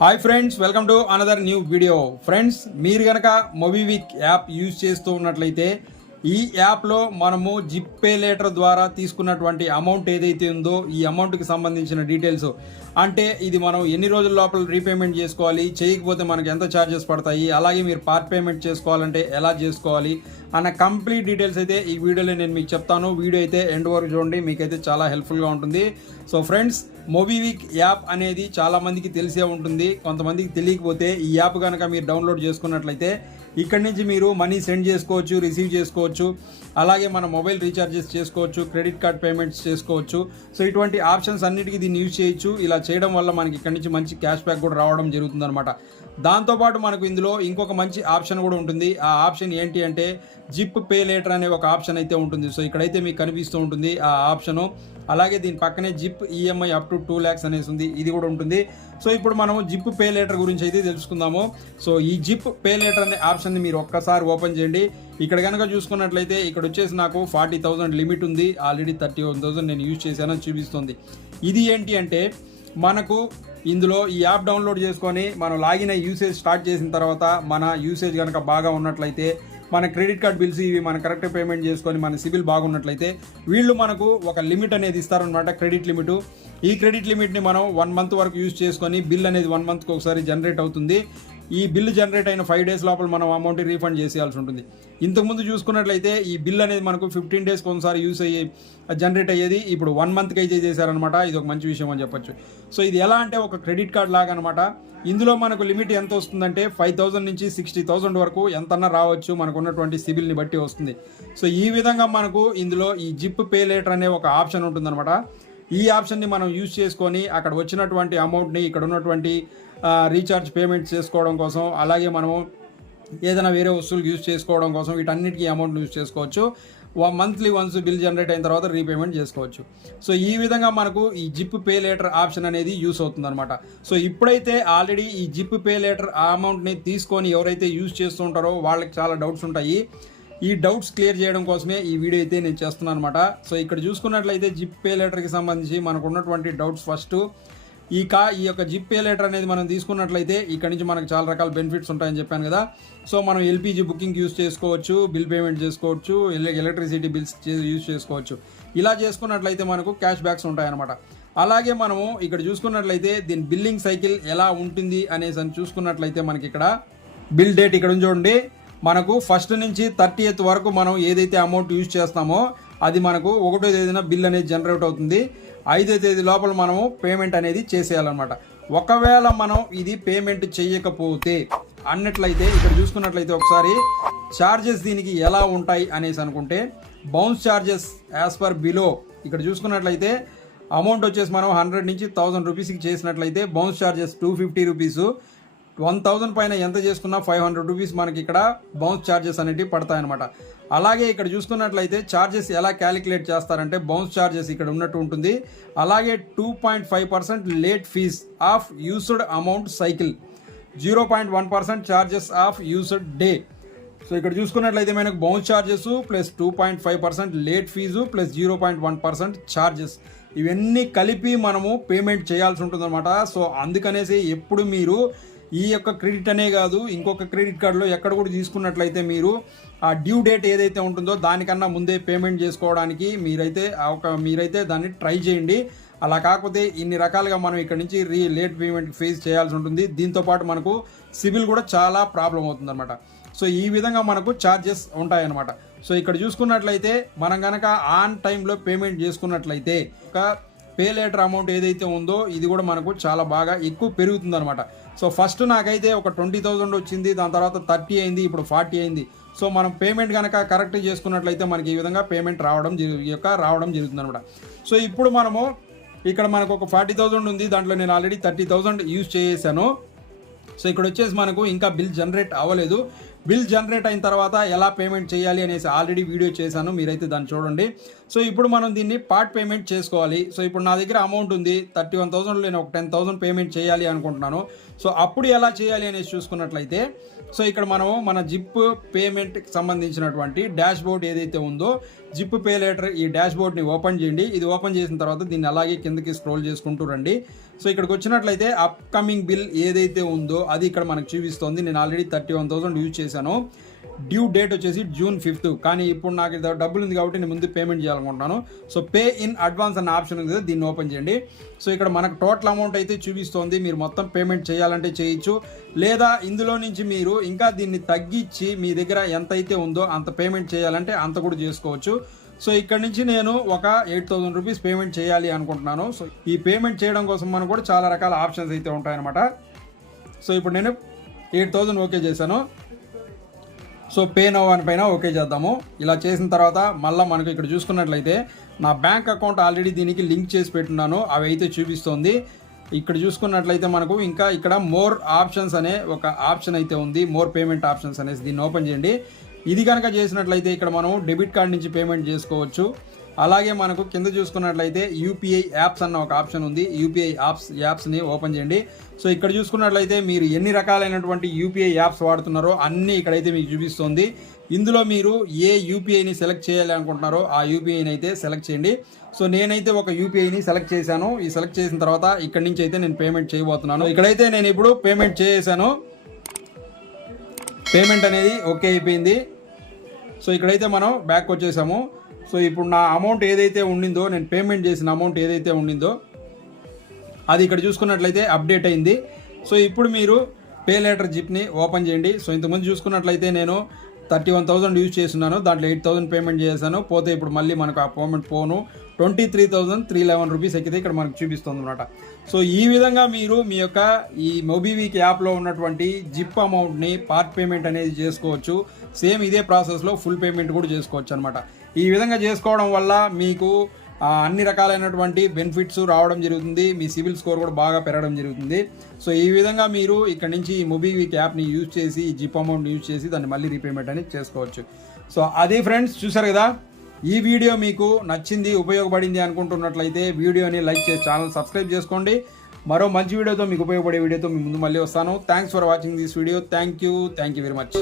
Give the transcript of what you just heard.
Hi friends, welcome to another new video. Friends, మీరు కనుక మొబీవిక్ app use చేస్తూ ఉన్నట్లయితే ఈ యాప్లో మనము జిప్ పే లేటర్ ద్వారా తీసుకున్నటువంటి అమౌంట్ ఏదైతే ఉందో ఈ అమౌంట్కి సంబంధించిన డీటెయిల్స్, అంటే ఇది మనం ఎన్ని రోజుల లోపల రీపేమెంట్ చేసుకోవాలి, చేయకపోతే మనకి ఎంత ఛార్జెస్ పడతాయి, అలాగే మీరు పార్ట్ పేమెంట్ చేసుకోవాలంటే ఎలా చేసుకోవాలి అన్న కంప్లీట్ డీటెయిల్స్ అయితే ఈ వీడియోలో నేను మీకు చెప్తాను. వీడియో అయితే ఎండ్ వరకు చూడండి, మీకైతే చాలా హెల్ప్ఫుల్గా ఉంటుంది. సో ఫ్రెండ్స్, మొబీవిక్ యాప్ అనేది చాలా మందికి తెలిసే ఉంటుంది, కొంతమందికి తెలియకపోతే ఈ యాప్ కనుక మీరు డౌన్లోడ్ చేసుకున్నట్లయితే ఇక్కడి నుంచి మీరు మనీ సెండ్ చేసుకోవచ్చు, రిసీవ్ చేసుకోవచ్చు, అలాగే మన మొబైల్ రీఛార్జెస్ చేసుకోవచ్చు, క్రెడిట్ కార్డ్ పేమెంట్స్ చేసుకోవచ్చు. సో ఇటువంటి ఆప్షన్స్ అన్నిటికీ దీన్ని యూజ్ చేయొచ్చు. ఇలా చేయడం వల్ల మనకి ఇక్కడి నుంచి మంచి క్యాష్ బ్యాక్ కూడా రావడం జరుగుతుంది అనమాట. దాంతోపాటు మనకు ఇందులో ఇంకొక మంచి ఆప్షన్ కూడా ఉంటుంది. ఆ ఆప్షన్ ఏంటి అంటే జిప్ పే లేటర్ అనే ఒక ఆప్షన్ అయితే ఉంటుంది. సో ఇక్కడైతే మీకు కనిపిస్తూ ఉంటుంది ఆ ఆప్షను. అలాగే దీని పక్కనే zip EMI up to 2 lakhs అనేసి ఉంది, ఇది కూడా ఉంటుంది. సో ఇప్పుడు మనము జిప్ పే లేటర్ గురించి అయితే తెలుసుకుందాము. సో ఈ జిప్ పే లేటర్ అనే ఆప్షన్ని మీరు ఒక్కసారి ఓపెన్ చేయండి. ఇక్కడ కనుక చూసుకున్నట్లయితే ఇక్కడ వచ్చేసి నాకు 40,000 లిమిట్ ఉంది, ఆల్రెడీ 31,000 నేను యూజ్ చేశానని చూపిస్తుంది. ఇది ఏంటి అంటే మనకు ఇందులో ఈ యాప్ డౌన్లోడ్ చేసుకొని మనం లాగిన్ అయ్యి యూసేజ్ స్టార్ట్ చేసిన తర్వాత మన యూసేజ్ కనుక బాగా ఉన్నట్లయితే, మన క్రెడిట్ కార్డ్ బిల్స్ ఇవి మనం కరెక్ట్ పేమెంట్ చేసుకొని మన సిబిల్ బాగున్నట్లయితే వీళ్ళు మనకు ఒక లిమిట్ అనేది ఇస్తారనమాట, క్రెడిట్ లిమిట్. ఈ క్రెడిట్ లిమిట్ని మనం 1 month వరకు యూజ్ చేసుకొని బిల్ అనేది 1 monthకి ఒకసారి జనరేట్ అవుతుంది. ఈ బిల్ జనరేట్ అయిన 5 days లోపల మనం అమౌంట్ రీఫండ్ చేసేయాల్సి ఉంటుంది. ఇంతకుముందు చూసుకున్నట్లయితే ఈ బిల్ అనేది మనకు 15 days ఒకసారి యూస్ అయ్యి జనరేట్ అయ్యేది, ఇప్పుడు 1 monthకి అయితే చేశారనమాట. ఇది ఒక మంచి విషయం అని చెప్పొచ్చు. సో ఇది ఎలా అంటే ఒక క్రెడిట్ కార్డ్ లాగా అనమాట. ఇందులో మనకు లిమిట్ ఎంత వస్తుందంటే 5,000 నుంచి 60,000 వరకు ఎంతన్నా రావచ్చు, మనకు ఉన్నటువంటి సిబిల్ని బట్టి వస్తుంది. సో ఈ విధంగా మనకు ఇందులో ఈ జిప్ పే లేటర్ అనే ఒక ఆప్షన్ ఉంటుందన్నమాట. ఈ ఆప్షన్ని మనం యూజ్ చేసుకొని అక్కడ వచ్చినటువంటి అమౌంట్ని ఇక్కడ ఉన్నటువంటి రీఛార్జ్ పేమెంట్ చేసుకోవడం కోసం, అలాగే మనము ఏదైనా వేరే వస్తువులు యూజ్ చేసుకోవడం కోసం వీటన్నిటికీ అమౌంట్ యూజ్ చేసుకోవచ్చు. మంత్లీ వన్స్ బిల్ జనరేట్ అయిన తర్వాత రీపేమెంట్ చేసుకోవచ్చు. సో ఈ విధంగా మనకు ఈ జిప్ పే లేటర్ ఆప్షన్ అనేది యూస్ అవుతుంది అనమాట. సో ఇప్పుడైతే ఆల్రెడీ ఈ జిప్ పే లేటర్ ఆ అమౌంట్ని తీసుకొని ఎవరైతే యూజ్ చేస్తూ ఉంటారో వాళ్ళకి చాలా డౌట్స్ ఉంటాయి. ఈ డౌట్స్ క్లియర్ చేయడం కోసమే ఈ వీడియో అయితే నేను చేస్తున్నాను అనమాట. సో ఇక్కడ చూసుకున్నట్లయితే జిప్ పే లేటర్కి సంబంధించి మనకు ఉన్నటువంటి డౌట్స్, ఫస్ట్ ఈ యొక్క జిప్ పే లేటర్ అనేది మనం తీసుకున్నట్లయితే ఇక్కడ నుంచి మనకు చాలా రకాల బెనిఫిట్స్ ఉంటాయని చెప్పాను కదా. సో మనం ఎల్పిజి బుకింగ్ యూజ్ చేసుకోవచ్చు, బిల్ పేమెంట్ చేసుకోవచ్చు, ఎలక్ట్రిసిటీ బిల్స్ యూజ్ చేసుకోవచ్చు. ఇలా చేసుకున్నట్లయితే మనకు క్యాష్ బ్యాక్స్ ఉంటాయన్నమాట. అలాగే మనము ఇక్కడ చూసుకున్నట్లయితే దీని బిల్లింగ్ సైకిల్ ఎలా ఉంటుంది అనేసి చూసుకున్నట్లయితే మనకి ఇక్కడ బిల్ డేట్ ఇక్కడ చూడండి, మనకు 1st నుంచి 30th వరకు మనం ఏదైతే అమౌంట్ యూజ్ చేస్తామో అది మనకు 1వ తేదీన బిల్ అనేది జనరేట్ అవుతుంది. 5వ తేదీ లోపల మనము పేమెంట్ అనేది చేసేయాలన్నమాట. ఒకవేళ మనం ఇది పేమెంట్ చేయకపోతే అన్నట్లయితే ఇక్కడ చూసుకున్నట్లయితే ఒకసారి ఛార్జెస్ దీనికి ఎలా ఉంటాయి అనేసి అనుకుంటే, bounce charges as per below ఇక్కడ చూసుకున్నట్లయితే అమౌంట్ వచ్చేసి మనం 100 నుంచి 1000 రూపీస్కి చేసినట్లయితే బౌన్స్ ఛార్జెస్ 250 రూపీస్, 1000 పైన ఎంత చేసుకున్నా 500 రూపీస్ మనకి ఇక్కడ బౌన్స్ ఛార్జెస్ అనేటివి పడతాయన్నమాట. అలాగే ఇక్కడ చూసుకున్నట్లయితే ఛార్జెస్ ఎలా క్యాలిక్యులేట్ చేస్తారంటే బౌన్స్ ఛార్జెస్ ఇక్కడ ఉన్నట్టు ఉంటుంది. అలాగే 2.5% late fees of used amount cycle, 0.1% charges of used day. So ఇక్కడ చూసుకున్నట్లయితే మనకు bounce charges plus 2.5% late fees plus 0.1% charges, ఇవన్నీ కలిపి మనము పేమెంట్ చేయాల్సి ఉంటుందన్నమాట. సో అందుకనేసి ఎప్పుడు మీరు ఈ యొక్క క్రెడిట్ అనే కాదు ఇంకొక క్రెడిట్ కార్డులో ఎక్కడ కూడా తీసుకున్నట్లయితే మీరు ఆ డ్యూ డేట్ ఏదైతే ఉంటుందో దానికన్నా ముందే పేమెంట్ చేసుకోవడానికి మీరైతే దాన్ని ట్రై చేయండి. అలా కాకపోతే ఇన్ని రకాలుగా మనం ఇక్కడ నుంచి లేట్ పేమెంట్ ఫేస్ చేయాల్సి ఉంటుంది. దీంతోపాటు మనకు సిబిల్ కూడా చాలా ప్రాబ్లం అవుతుంది అనమాట. సో ఈ విధంగా మనకు ఛార్జెస్ ఉంటాయన్నమాట. సో ఇక్కడ చూసుకున్నట్లయితే మనం కనుక ఆన్ టైంలో పేమెంట్ చేసుకున్నట్లయితే ఒక పే లేటర్ అమౌంట్ ఏదైతే ఉందో ఇది కూడా మనకు చాలా బాగా ఎక్కువ పెరుగుతుంది అనమాట. సో ఫస్ట్ నాకైతే ఒక 20,000 వచ్చింది, దాని తర్వాత 30 అయింది, ఇప్పుడు 40 అయింది. సో మనం పేమెంట్ కనుక కరెక్ట్ చేసుకున్నట్లయితే మనకి ఈ విధంగా పేమెంట్ రావడం జరుగుతుంది అనమాట. సో ఇప్పుడు మనము ఇక్కడ మనకు ఒక 40,000 ఉంది, దాంట్లో నేను ఆల్రెడీ 30,000 యూజ్ చేసాను. సో ఇక్కడ వచ్చేసి మనకు ఇంకా బిల్ జనరేట్ అవ్వలేదు. బిల్ జనరేట్ అయిన తర్వాత ఎలా పేమెంట్ చేయాలి అనేసి ఆల్రెడీ వీడియో చేశాను, మీరైతే దాన్ని చూడండి. సో ఇప్పుడు మనం దీన్ని పార్ట్ పేమెంట్ చేసుకోవాలి. సో ఇప్పుడు నా దగ్గర అమౌంట్ ఉంది 31,000, నేను ఒక 10,000 పేమెంట్ చేయాలి అనుకుంటున్నాను. సో అప్పుడు ఎలా చేయాలి అనేసి చూసుకున్నట్లయితే, సో ఇక్కడ మనము మన జిప్ పేమెంట్కి సంబంధించినటువంటి డాష్ బోర్డ్ ఏదైతే ఉందో జిప్ పే లేటర్ ఈ డాష్ బోర్డ్ని ఓపెన్ చేయండి. ఇది ఓపెన్ చేసిన తర్వాత దీన్ని అలాగే కిందకి స్క్రోల్ చేసుకుంటూ రండి. సో ఇక్కడికి వచ్చినట్లయితే అప్కమింగ్ బిల్ ఏదైతే ఉందో అది ఇక్కడ మనకు చూపిస్తుంది. నేను ఆల్రెడీ 31,000 యూజ్ చేశాను. డ్యూ డేట్ వచ్చేసి June 5th. కానీ ఇప్పుడు నాకు ఇది డబ్బులు ఉంది కాబట్టి నేను ముందు పేమెంట్ చేయాలనుకుంటున్నాను. సో పే ఇన్ అడ్వాన్స్ అన్న ఆప్షన్ ఉంది, దీన్ని ఓపెన్ చేయండి. సో ఇక్కడ మనకు టోటల్ అమౌంట్ అయితే చూపిస్తోంది. మీరు మొత్తం పేమెంట్ చేయాలంటే చేయొచ్చు, లేదా ఇందులో నుంచి మీరు ఇంకా దీన్ని తగ్గించి మీ దగ్గర ఎంత అయితే ఉందో అంత పేమెంట్ చేయాలంటే అంత కూడా చేసుకోవచ్చు. సో ఇక్కడ నుంచి నేను ఒక 8,000 రూపీస్ పేమెంట్ చేయాలి అనుకుంటున్నాను. సో ఈ పేమెంట్ చేయడం కోసం మనకు కూడా చాలా రకాల ఆప్షన్స్ అయితే ఉంటాయన్నమాట. సో ఇప్పుడు నేను 8,000 ఓకే చేశాను. సో పే నౌ అని పైన ఓకే చేద్దాము. ఇలా చేసిన తర్వాత మళ్ళీ మనకు ఇక్కడ చూసుకున్నట్లయితే నా బ్యాంక్ అకౌంట్ ఆల్రెడీ దీనికి లింక్ చేసి పెట్టున్నాను, అవి అయితే చూపిస్తుంది. ఇక్కడ చూసుకున్నట్లయితే మనకు ఇంకా ఇక్కడ మోర్ ఆప్షన్స్ అనే ఒక ఆప్షన్ అయితే ఉంది, మోర్ పేమెంట్ ఆప్షన్స్ అనేసి. దీన్ని ఓపెన్ చేయండి. ఇది కనుక చేసినట్లయితే ఇక్కడ మనం డెబిట్ కార్డ్ నుంచి పేమెంట్ చేసుకోవచ్చు. అలాగే మనకు కింద చూసుకున్నట్లయితే యూపీఐ యాప్స్ అన్న ఒక ఆప్షన్ ఉంది. యూపీఐ యాప్స్ని ఓపెన్ చేయండి. సో ఇక్కడ చూసుకున్నట్లయితే మీరు ఎన్ని రకాలైనటువంటి యూపీఐ యాప్స్ వాడుతున్నారో అన్నీ ఇక్కడైతే మీకు చూపిస్తుంది. ఇందులో మీరు ఏ యూపీఐని సెలెక్ట్ చేయాలి అనుకుంటున్నారో ఆ యూపీఐని అయితే సెలెక్ట్ చేయండి. సో నేనైతే ఒక యూపీఐని సెలెక్ట్ చేశాను. ఈ సెలెక్ట్ చేసిన తర్వాత ఇక్కడ నుంచి అయితే నేను పేమెంట్ చేయబోతున్నాను. ఇక్కడైతే నేను ఇప్పుడు పేమెంట్ చేశాను. పేమెంట్ అనేది ఓకే అయిపోయింది. సో ఇక్కడైతే మనం బ్యాక్ వచ్చేసాము. సో ఇప్పుడు నా అమౌంట్ ఏదైతే ఉండిందో, నేను పేమెంట్ చేసిన అమౌంట్ ఏదైతే ఉండిందో అది ఇక్కడ చూసుకున్నట్లయితే అప్డేట్ అయింది. సో ఇప్పుడు మీరు పే లేటర్ జిప్ని ఓపెన్ చేయండి. సో ఇంతకుముందు చూసుకున్నట్లయితే నేను 31,000 యూజ్ చేస్తున్నాను, దాంట్లో 8,000 పేమెంట్ చేశాను. పోతే ఇప్పుడు మళ్ళీ మనకు ఆ పేమెంట్ పోను 23,311 రూపీస్ ఎక్కితే ఇక్కడ మనకు చూపిస్తుంది అనమాట. సో ఈ విధంగా మీరు మీ యొక్క ఈ మొబీవీక్ యాప్లో ఉన్నటువంటి జిప్ అమౌంట్ని పార్ట్ పేమెంట్ అనేది చేసుకోవచ్చు. సేమ్ ఇదే ప్రాసెస్లో ఫుల్ పేమెంట్ కూడా చేసుకోవచ్చు అనమాట. ఈ విధంగా చేసుకోవడం వల్ల మీకు అన్ని రకాలైనటువంటి బెనిఫిట్స్ రావడం జరుగుతుంది. మీ సివిల్ స్కోర్ కూడా బాగా పెరగడం జరుగుతుంది. సో ఈ విధంగా మీరు ఇక్కడ నుంచి ఈ మొబీవీక్ యాప్ని యూజ్ చేసి ఈ జిప్ అమౌంట్ యూజ్ చేసి దాన్ని మళ్ళీ రీపేమెంట్ అనేది చేసుకోవచ్చు. సో అదే ఫ్రెండ్స్, చూసారు కదా, ఈ వీడియో మీకు నచ్చింది, ఉపయోగపడింది అనుకుంటున్నట్లయితే వీడియోని లైక్ చేసి ఛానల్ సబ్స్క్రైబ్ చేసుకోండి. మరో మంచి వీడియోతో మీకు ఉపయోగపడే వీడియోతో మీ ముందు మళ్ళీ వస్తాను. Thanks for watching this video. Thank you very much.